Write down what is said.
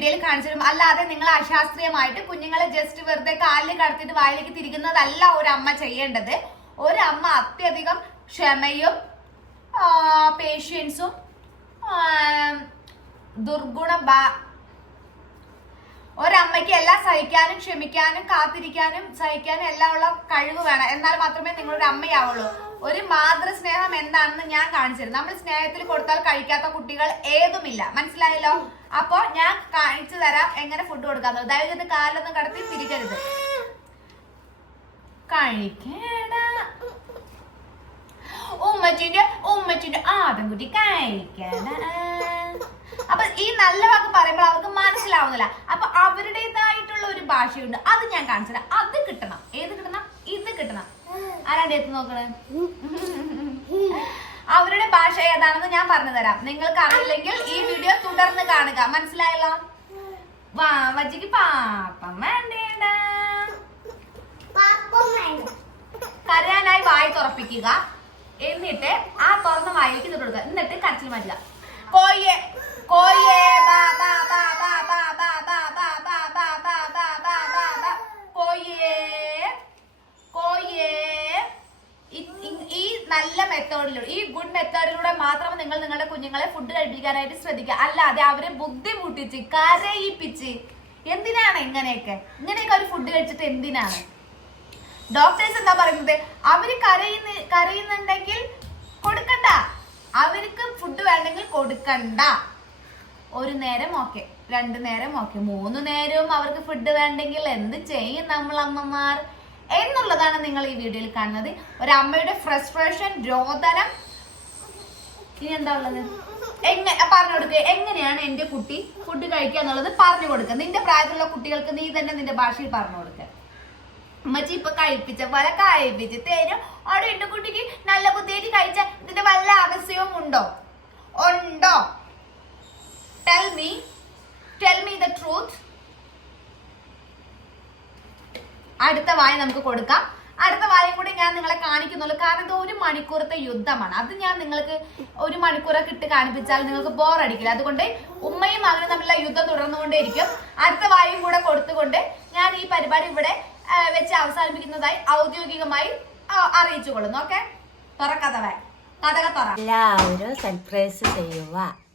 വീഡിയോയിൽ കാണിച്ചിരും അല്ലാതെ നിങ്ങൾ അശാസ്ത്രീയമായിട്ട് കുഞ്ഞുങ്ങളെ ജസ്റ്റ് വെറുതെ കാലിൽ കടത്തിയിട്ട് വായിലേക്ക് തിരിക്കുന്നതല്ല ഒരു അമ്മ ചെയ്യേണ്ടത്. ഒരു അമ്മ അത്യധികം ക്ഷമയും പേഷ്യൻസും ദുർഗുണ ഒരമ്മയ്ക്ക് എല്ലാം സഹിക്കാനും ക്ഷമിക്കാനും കാത്തിരിക്കാനും സഹിക്കാനും എല്ലാം ഉള്ള കഴിവ് വേണം. എന്നാൽ മാത്രമേ നിങ്ങളൊരു അമ്മയാവുള്ളൂ ഒരു മാതൃസ്നേഹം എന്താണെന്ന് ഞാൻ കാണിച്ചു നമ്മൾ സ്നേഹത്തിൽ കൊടുത്താൽ കഴിക്കാത്ത കുട്ടികൾ ഏതുമില്ല. മനസ്സിലായല്ലോ? അപ്പൊ ഞാൻ കാണിച്ചു തരാം എങ്ങനെ ഫുഡ് കൊടുക്കാന്ന്. ദയവ് ഇത് കാലൊന്നും കടത്തി തിരിക്കരുത് കഴിക്കേണ്ട. ഉമ്മച്ചിന്റെ ഉമ്മച്ചിന്റെ ആദംകുട്ടി കഴിക്കണ അപ്പൊ ഈ നല്ല വാക്ക് പറയുമ്പോൾ അവർക്ക് മനസ്സിലാവുന്നില്ല. അപ്പൊ അവരുടേതായിട്ടുള്ള ഒരു ഭാഷയുണ്ട്. അത് ഞാൻ കാണിച്ചു തരാം അത് കിട്ടണം. ഏത് കിട്ടണം? ഇത് കിട്ടണം. ആരാണ്ട് എത്തി നോക്കണേ? അവരുടെ ഭാഷ ഏതാണെന്ന് ഞാൻ പറഞ്ഞു തരാം നിങ്ങൾക്ക് അറിയില്ലെങ്കിൽ ഈ വീഡിയോ തുടർന്ന് കാണുക. മനസ്സിലായല്ലോ? വാ വജിക്ക് പാപ്പം വേണ്ടേടാ കരയാനായി വായി തുറപ്പിക്കുക. എന്നിട്ട് ആ തുറന്ന വായിലേക്ക് ഇത് കൊടുക്കുക. എന്നിട്ട് കരച്ചിൽ മാറ്റുക. കോയെ കോയെ നല്ല മെത്തേഡിലൂടെ ഈ ഗുഡ് മെത്തേഡിലൂടെ മാത്രം നിങ്ങൾ നിങ്ങളുടെ കുഞ്ഞുങ്ങളെ ഫുഡ് കഴിപ്പിക്കാനായിട്ട് ശ്രദ്ധിക്കുക. അല്ലാതെ അവരെ ബുദ്ധിമുട്ടിച്ച് കരയിപ്പിച്ച്. എന്തിനാണ് ഇങ്ങനെയൊക്കെ? ഇങ്ങനെയൊക്കെ അവർ ഫുഡ് കഴിച്ചിട്ട് എന്തിനാണ്? ഡോക്ടേഴ്സ് എന്താ പറയുന്നത്? അവർ കരയുന്ന കരയുന്നുണ്ടെങ്കിൽ കൊടുക്കണ്ട. അവർക്ക് ഫുഡ് വേണ്ടെങ്കിൽ കൊടുക്കണ്ട. ഒരു നേരം ഓക്കെ രണ്ടു നേരം ഓക്കെ മൂന്ന് നേരവും അവർക്ക് ഫുഡ് വേണ്ടെങ്കിൽ എന്ത് ചെയ്യും നമ്മൾ അമ്മമാർ എന്നുള്ളതാണ് നിങ്ങൾ ഈ വീഡിയോയിൽ കാണുന്നത്. ഒരു അമ്മയുടെ ഫ്രസ്ട്രേഷൻ രോദനം. ഇനി എന്താ ഉള്ളത്? എങ്ങനെ പറഞ്ഞു കൊടുക്കുക എങ്ങനെയാണ് എന്റെ കുട്ടി ഫുഡ് കഴിക്കുക എന്നുള്ളത് പറഞ്ഞു കൊടുക്കുക. നിന്റെ പ്രായത്തിലുള്ള കുട്ടികൾക്ക് നീ തന്നെ നിന്റെ ഭാഷയിൽ പറഞ്ഞു കൊടുക്കുക അമ്മച്ചി ഇപ്പൊ കഴിപ്പിച്ച പോലെ കഴിപ്പിച്ച് തരും. അവിടെ എന്റെ കുട്ടിക്ക് നല്ല ബുദ്ധിയായിട്ട് കഴിച്ച ഇതിന്റെ വല്ല ആവശ്യവും ഉണ്ടോ? ഉണ്ടോ? Tell me tell me the truth അടുത്ത വായ നമുക്ക് കൊടുക്കാം. അടുത്ത വായും കൂടി ഞാൻ നിങ്ങളെ കാണിക്കുന്നുള്ളൂ. കാരണം ഇത് ഒരു മണിക്കൂറത്തെ യുദ്ധമാണ്. അത് ഞാൻ നിങ്ങൾക്ക് ഒരു മണിക്കൂറൊക്കെ ഇട്ട് കാണിപ്പിച്ചാൽ നിങ്ങൾക്ക് ബോർ അടിക്കില്ല. അതുകൊണ്ട് ഉമ്മയും മകനും തമ്മിലുള്ള യുദ്ധം തുടർന്നുകൊണ്ടേയിരിക്കും. അടുത്ത വായും കൂടെ കൊടുത്തുകൊണ്ട് ഞാൻ ഈ പരിപാടി ഇവിടെ വെച്ച് അവസാനിപ്പിക്കുന്നതായി ഔദ്യോഗികമായി അറിയിച്ചു കൊള്ളുന്നു ഓക്കെ തുറക്കഥ കഥ കഥക തുറ എല്ലാവരും സർപ്രൈസ് ചെയ്യുക.